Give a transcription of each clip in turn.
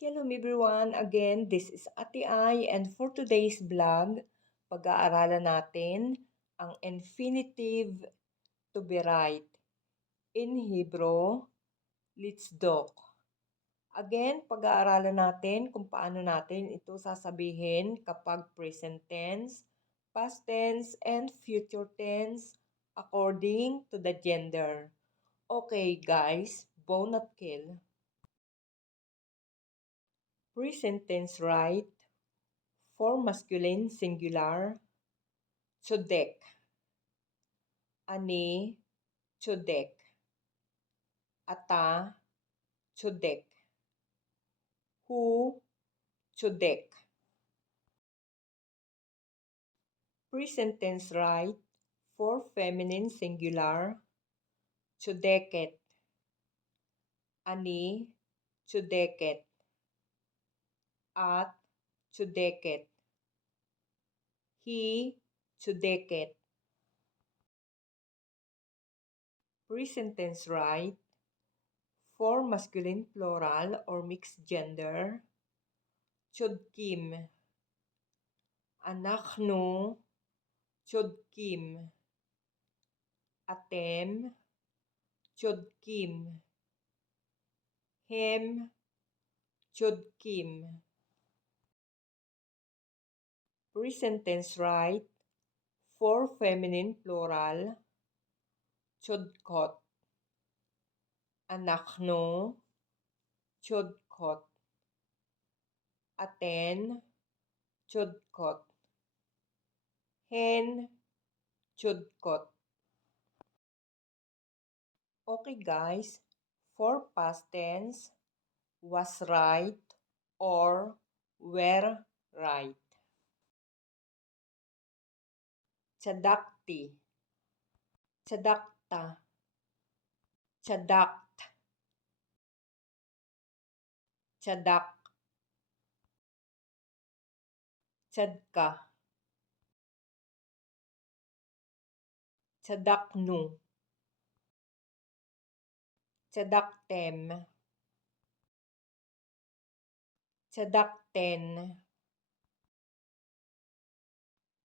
Hello everyone, again this is Ate Ai and for today's vlog, pag-aaralan natin ang infinitive to be right. In Hebrew, litzdok. Again, pag-aaralan natin kung paano natin ito sasabihin kapag present tense, past tense, and future tense according to the gender. Okay guys, bone at kill. Present tense right. For masculine singular, צודק. אני צודק. אתה צודק. הוא צודק. Present tense right for feminine singular, צודקת. אני צודקת. את צודקת. היא צודקת. Present tense right for masculine plural or mixed gender, צודקים. אנחנו צודקים. אתם צודקים. הם צודקים. Present tense right for feminine plural, צודקות. אנחנו צודקות. אתן צודקות. הן צודקות. Okay guys, for past tense, was right or were right. צדקתי. צדקת. צדקת. צדק. צדקה. צדקנו. צדקתם. צדקתן.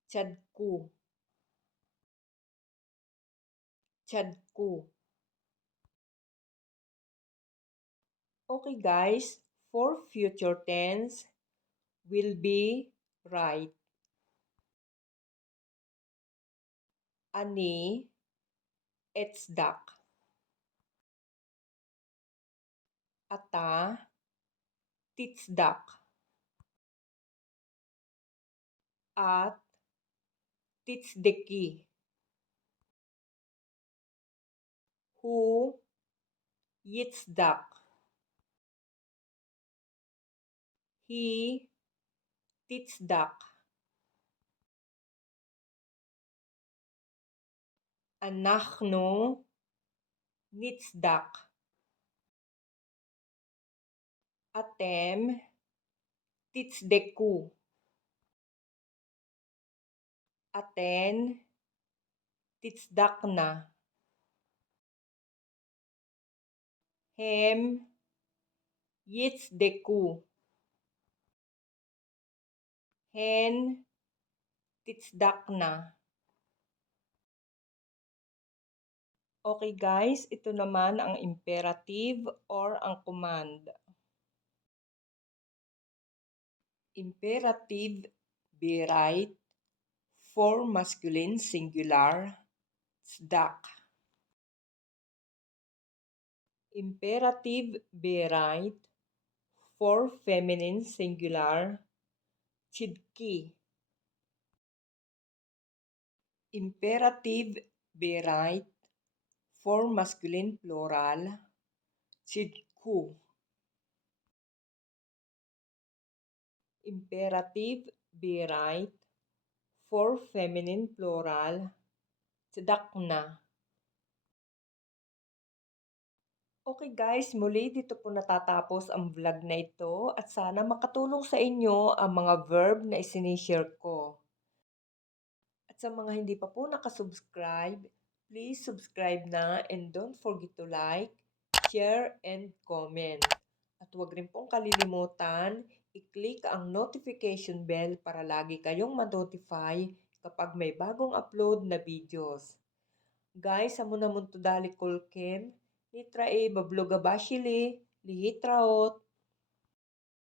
צדקו. צדקו. Okay guys, for future tense will be right. אני אצדק. אתה תצדק. את תצדקי. הוא יצדק. היא תצדק. אנחנו נצדק. אתם תצדקו. אתן תצדקנה. הם יצדקו. הן תצדקנה. Okay guys, ito naman ang imperative or ang command. Imperative be right for masculine singular, tsdak. Imperative be right for feminine singular, chidki. Imperative be right for masculine plural, chidku. Imperative be right for feminine plural, tsadakna. Okay guys, muli dito po natatapos ang vlog na ito at sana makatulong sa inyo ang mga verb na isinishare ko. At sa mga hindi pa po nakasubscribe, please subscribe na and don't forget to like, share, and comment. At huwag rin pong kalilimutan, i-click ang notification bell para lagi kayong ma-notify kapag may bagong upload na videos. Guys, amo naman to dali kulken, litra e babloga bashili, lihitraot,